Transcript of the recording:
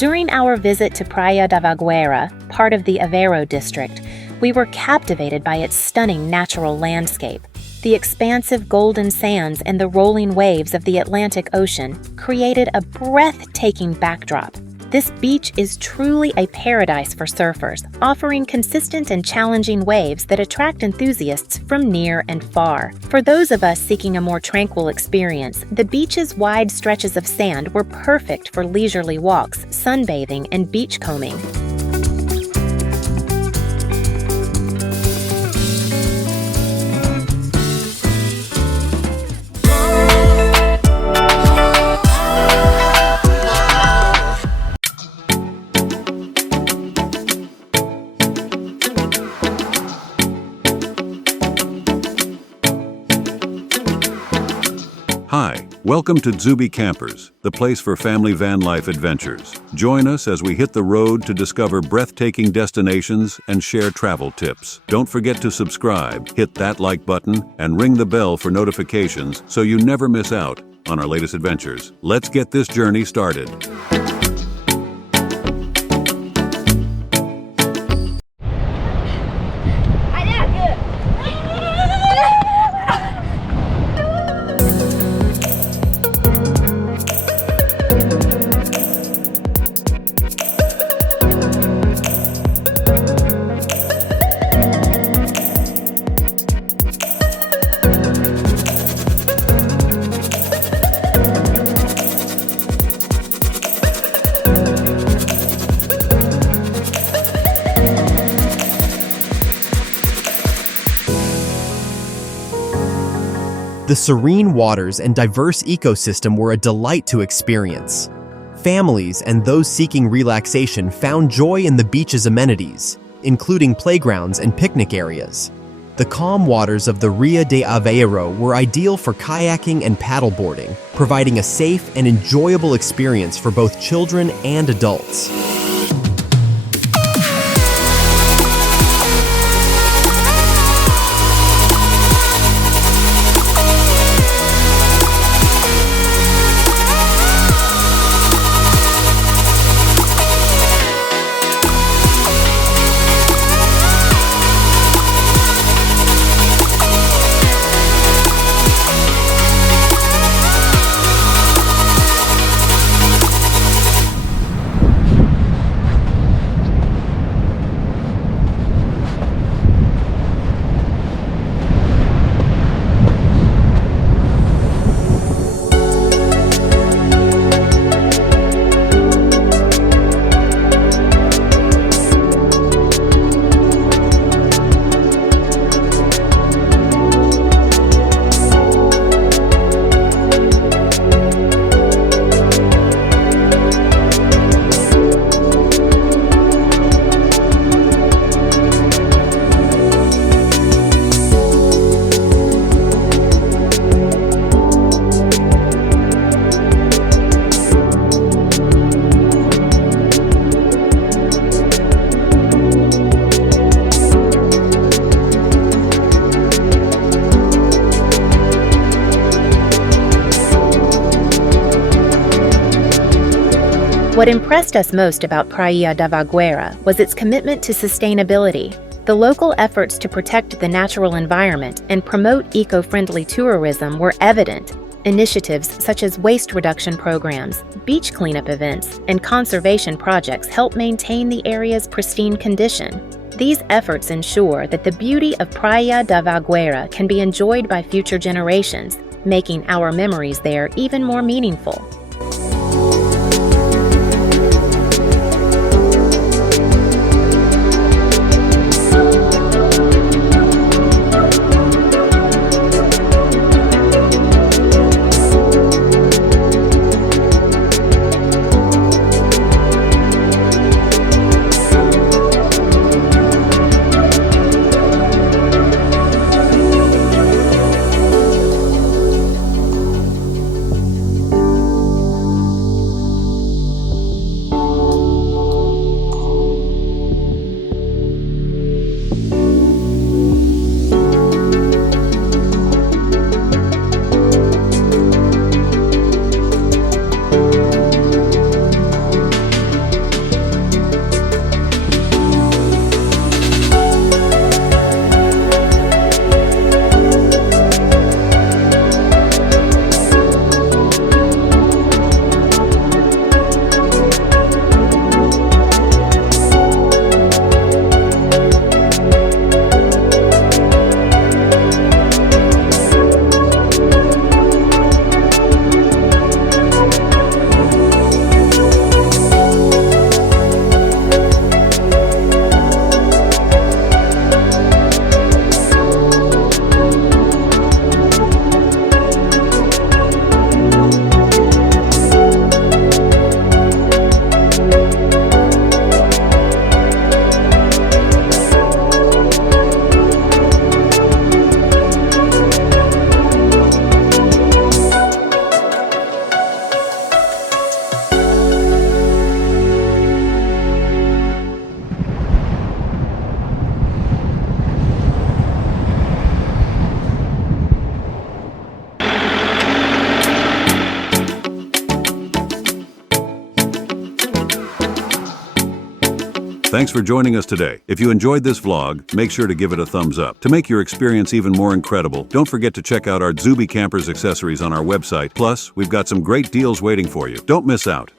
During our visit to Praia da Vagueira, part of the Aveiro district, we were captivated by its stunning natural landscape. The expansive golden sands and the rolling waves of the Atlantic Ocean created a breathtaking backdrop. This beach is truly a paradise for surfers, offering consistent and challenging waves that attract enthusiasts from near and far. For those of us seeking a more tranquil experience, the beach's wide stretches of sand were perfect for leisurely walks, sunbathing, and beachcombing. Hi, welcome to Tzuby Campers, the place for family van life adventures. Join us as we hit the road to discover breathtaking destinations and share travel tips. Don't forget to subscribe, hit that like button, and ring the bell for notifications so you never miss out on our latest adventures. Let's get this journey started. The serene waters and diverse ecosystem were a delight to experience. Families and those seeking relaxation found joy in the beach's amenities, including playgrounds and picnic areas. The calm waters of the Ria de Aveiro were ideal for kayaking and paddleboarding, providing a safe and enjoyable experience for both children and adults. What impressed us most about Praia da Vagueira was its commitment to sustainability. The local efforts to protect the natural environment and promote eco-friendly tourism were evident. Initiatives such as waste reduction programs, beach cleanup events, and conservation projects help maintain the area's pristine condition. These efforts ensure that the beauty of Praia da Vagueira can be enjoyed by future generations, making our memories there even more meaningful. Thanks for joining us today. If you enjoyed this vlog, make sure to give it a thumbs up. To make your experience even more incredible, don't forget to check out our Tzuby Campers accessories on our website. Plus, we've got some great deals waiting for you. Don't miss out.